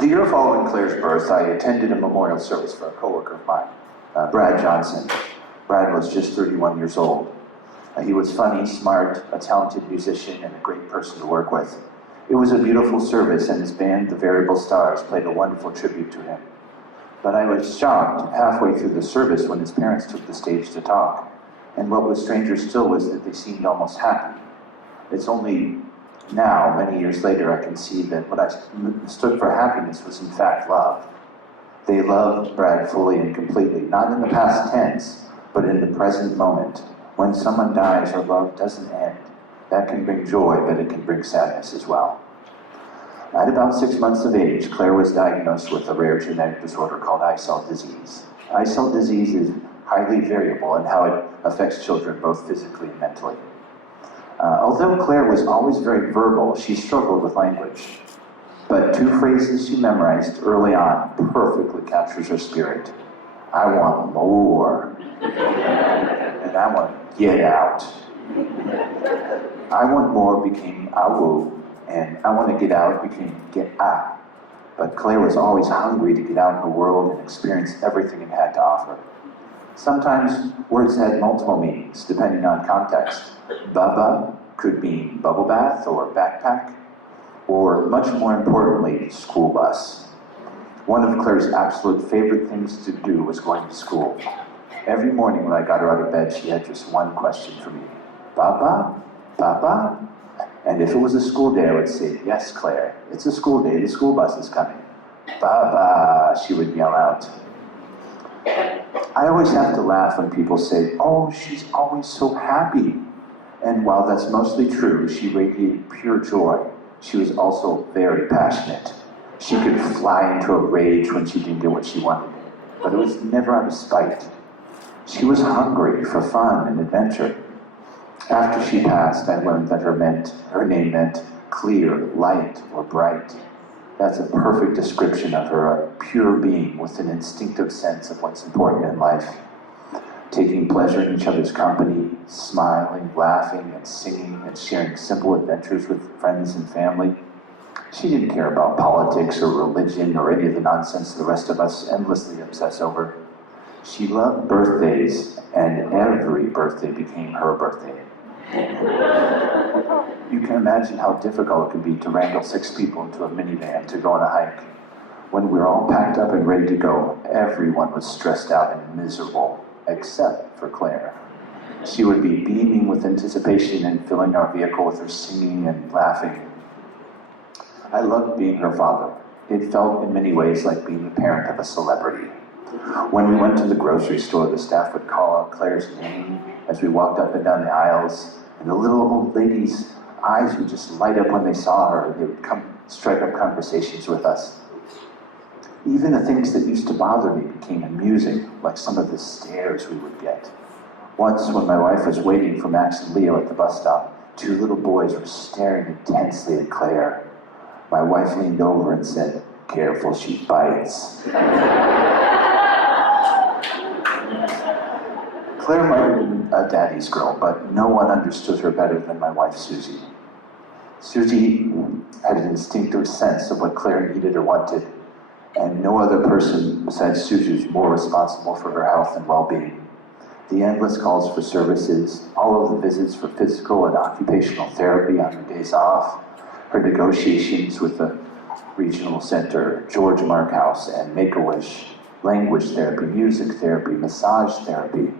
The year following Claire's birth, I attended a memorial service for a coworker of mine, Brad Johnson. Brad was just 31 years old. He was funny, smart, a talented musician, and a great person to work with. It was a beautiful service, and his band, the Variable Stars, played a wonderful tribute to him. But I was shocked halfway through the service when his parents took the stage to talk. And what was stranger still was that they seemed almost happy. It's only now, many years later, I can see that what I mistook for happiness was in fact love. They loved Brad fully and completely, not in the past tense, but in the present moment. When someone dies, our love doesn't end. That can bring joy, but it can bring sadness as well. At about 6 months of age, Claire was diagnosed with a rare genetic disorder called eye-cell disease. Eye-cell disease is highly variable in how it affects children, both physically and mentally. Although Claire was always very verbal, she struggled with language. But 2 phrases she memorized early on perfectly captures her spirit. I want more. And I want to get out. I want more became awu, and I want to get out became get out. But Claire was always hungry to get out in the world and experience everything it had to offer. Sometimes words had multiple meanings, depending on context. Baba could mean bubble bath or backpack, or much more importantly, school bus. One of Claire's absolute favorite things to do was going to school. Every morning when I got her out of bed, she had just one question for me. Baba? Baba? And if it was a school day, I would say, yes, Claire, it's a school day, the school bus is coming. Baba, she would yell out. I always have to laugh when people say, oh, she's always so happy. And while that's mostly true, she radiated pure joy. She was also very passionate. She could fly into a rage when she didn't get what she wanted, but it was never out of spite. She was hungry for fun and adventure. After she passed, I learned that her name meant clear, light, or bright. That's a perfect description of her, a pure being with an instinctive sense of what's important in life. Taking pleasure in each other's company, smiling, laughing, and singing, and sharing simple adventures with friends and family. She didn't care about politics or religion or any of the nonsense the rest of us endlessly obsess over. She loved birthdays, and every birthday became her birthday. You can imagine how difficult it could be to wrangle 6 people into a minivan to go on a hike. When we were all packed up and ready to go, everyone was stressed out and miserable, except for Claire. She would be beaming with anticipation and filling our vehicle with her singing and laughing. I loved being her father. It felt in many ways like being the parent of a celebrity. When we went to the grocery store, the staff would call out Claire's name as we walked up and down the aisles, and the little old lady's eyes would just light up when they saw her. They would strike up conversations with us. Even the things that used to bother me became amusing, like some of the stares we would get. Once, when my wife was waiting for Max and Leo at the bus stop, 2 little boys were staring intensely at Claire. My wife leaned over and said, "Careful, she bites." Claire might have been a daddy's girl, but no one understood her better than my wife, Susie. Susie had an instinctive sense of what Claire needed or wanted, and no other person besides Susie was more responsible for her health and well-being. The endless calls for services, all of the visits for physical and occupational therapy on her days off, her negotiations with the regional center, George Mark House, and Make-A-Wish, language therapy, music therapy, massage therapy,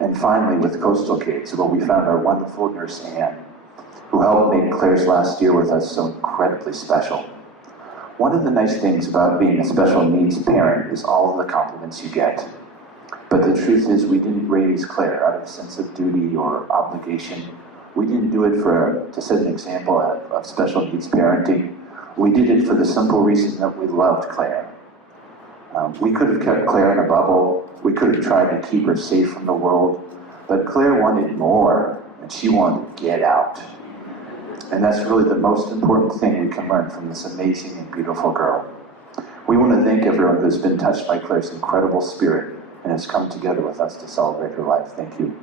and finally with Coastal Kids, where we found our wonderful nurse Anne, who helped make Claire's last year with us so incredibly special. One of the nice things about being a special needs parent is all of the compliments you get. But the truth is, we didn't raise Claire out of a sense of duty or obligation. We didn't do it to set an example of special needs parenting. We did it for the simple reason that we loved Claire. We could have kept Claire in a bubble. We could have tried to keep her safe from the world. But Claire wanted more, and she wanted to get out. And that's really the most important thing we can learn from this amazing and beautiful girl. We want to thank everyone who's been touched by Claire's incredible spirit and has come together with us to celebrate her life. Thank you.